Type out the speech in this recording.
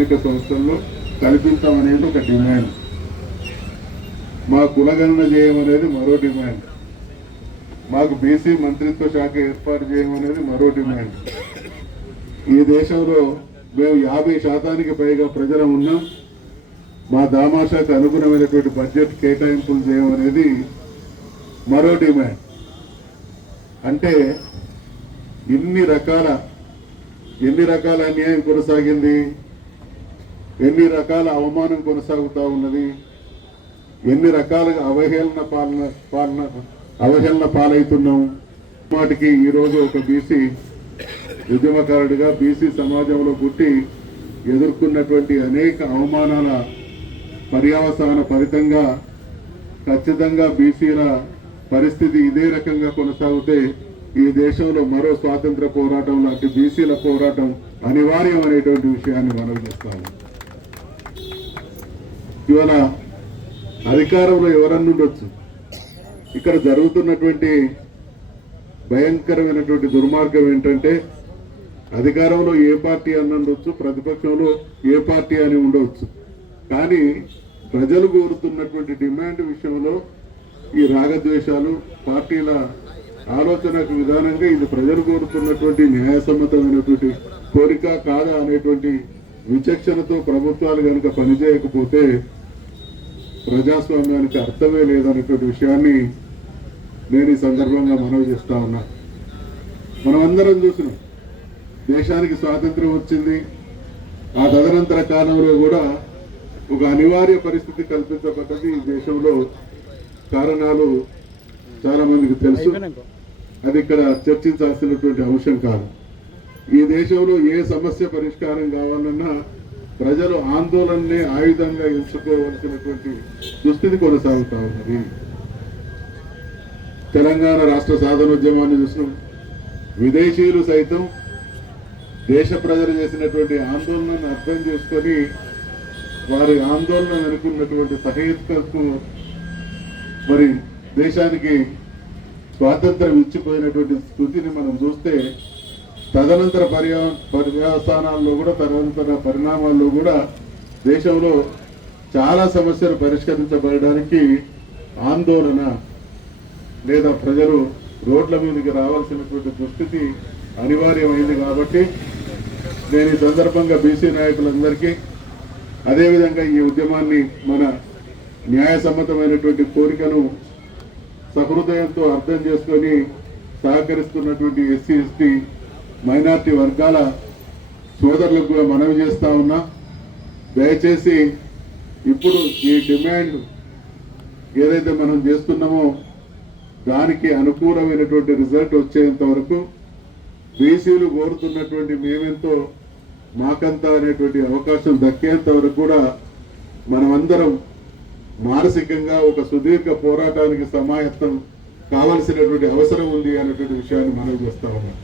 స్థానిక సంస్థల్లో కల్పిస్తామనేది ఒక డిమాండ్. మా కులగణన చేయమనేది మరో డిమాండ్. మాకు బీసీ మంత్రిత్వ శాఖ ఏర్పాటు చేయమనేది మరో డిమాండ్. ఈ దేశంలో మేము యాభై శాతానికి పైగా ప్రజలు ఉన్నాం. మా దామాషాకు అనుగుణమైనటువంటి బడ్జెట్ కేటాయింపులు చేయమనేది మరో డిమాండ్. అంటే ఇన్ని రకాల ఎన్ని రకాల అన్యాయం కొనసాగింది? ఎన్ని రకాల అవమానం కొనసాగుతూ ఉన్నది? ఎన్ని రకాలుగా అవహేళన పాలన పాలన అవహేళన పాలవుతున్నాం? వాటికి ఈరోజు ఒక బీసీ ఉద్యమకారుడిగా బీసీ సమాజంలో పుట్టి ఎదుర్కొన్నటువంటి అనేక అవమానాల పర్యావసాన ఫలితంగా ఖచ్చితంగా బీసీల పరిస్థితి ఇదే రకంగా కొనసాగితే ఈ దేశంలో మరో స్వాతంత్ర పోరాటం లాంటి బీసీల పోరాటం అనివార్యం అనేటువంటి విషయాన్ని మనం చేస్తాము. ఇవాళ అధికారంలో ఎవరన్నా ఉండొచ్చు. ఇక్కడ జరుగుతున్నటువంటి భయంకరమైనటువంటి దుర్మార్గం ఏంటంటే అధికారంలో ఏ పార్టీ అని ఉండొచ్చు ప్రతిపక్షంలో ఏ పార్టీ అని ఉండవచ్చు కానీ ప్రజలు కోరుతున్నటువంటి డిమాండ్ విషయంలో ఈ రాగద్వేషాలు పార్టీల ఆలోచనకు విధానంగా ఇది ప్రజలు కోరుతున్నటువంటి న్యాయసమ్మతమైనటువంటి కోరిక కాదా అనేటువంటి విచక్షణతో ప్రభుత్వాలు కనుక పనిచేయకపోతే ప్రజాస్వామ్యానికి అర్థమే లేదనేటువంటి విషయాన్ని నేను ఈ సందర్భంగా మనవి చేస్తా ఉన్నా. మనం అందరం చూసినాం. దేశానికి స్వాతంత్రం వచ్చింది. ఆ తదనంతర కాలంలో కూడా ఒక అనివార్య పరిస్థితి కల్పించబడ్డది ఈ దేశంలో. కారణాలు చాలా మందికి తెలుసు. అది ఇక్కడ చర్చించాల్సినటువంటి అంశం కాదు. ఈ దేశంలో ఏ సమస్య పరిష్కారం కావాలన్నా ప్రజలు ఆందోళననే ఆయుధంగా ఎంచుకోవలసినటువంటి దుస్థితి కొనసాగుతా ఉన్నది. తెలంగాణ రాష్ట్ర సాధనోద్యమాన్ని చూసినాం. విదేశీయులు సైతం దేశ ప్రజలు చేసినటువంటి ఆందోళనను అర్థం చేసుకొని వారి ఆందోళన వెనుకున్నటువంటి సహేతుకకు మరి దేశానికి స్వాతంత్రం ఇచ్చిపోయినటువంటి స్థుతిని మనం చూస్తే తదనంతర పర్యా పర్యవస్థానాల్లో కూడా తదనంతర పరిణామాల్లో కూడా దేశంలో చాలా సమస్యలు పరిష్కరించబడడానికి ఆందోళన లేదా ప్రజలు రోడ్ల మీదకి రావాల్సినటువంటి దుస్థితి అనివార్యమైంది కాబట్టి నేను ఈ సందర్భంగా బీసీ నాయకులందరికీ అదేవిధంగా ఈ ఉద్యమాన్ని మన న్యాయసమ్మతమైనటువంటి కోరికను సహృదయంతో అర్థం చేసుకొని సహకరిస్తున్నటువంటి ఎస్సీ ఎస్టీ మైనార్టీ వర్గాల సోదరులకు కూడా మనవి చేస్తా ఉన్నా. దయచేసి ఇప్పుడు ఈ డిమాండ్ ఏదైతే మనం చేస్తున్నామో దానికి అనుకూలమైనటువంటి రిజల్ట్ వచ్చేంత వరకు బీసీలు కోరుతున్నటువంటి మేమెంతో మాకంతా అనేటువంటి అవకాశం దక్కేంత వరకు కూడా మనమందరం మానసికంగా ఒక సుదీర్ఘ పోరాటానికి సమాయత్తం కావలసినటువంటి అవసరం ఉంది అనేటువంటి విషయాన్ని మనం చేస్తా ఉన్నాం.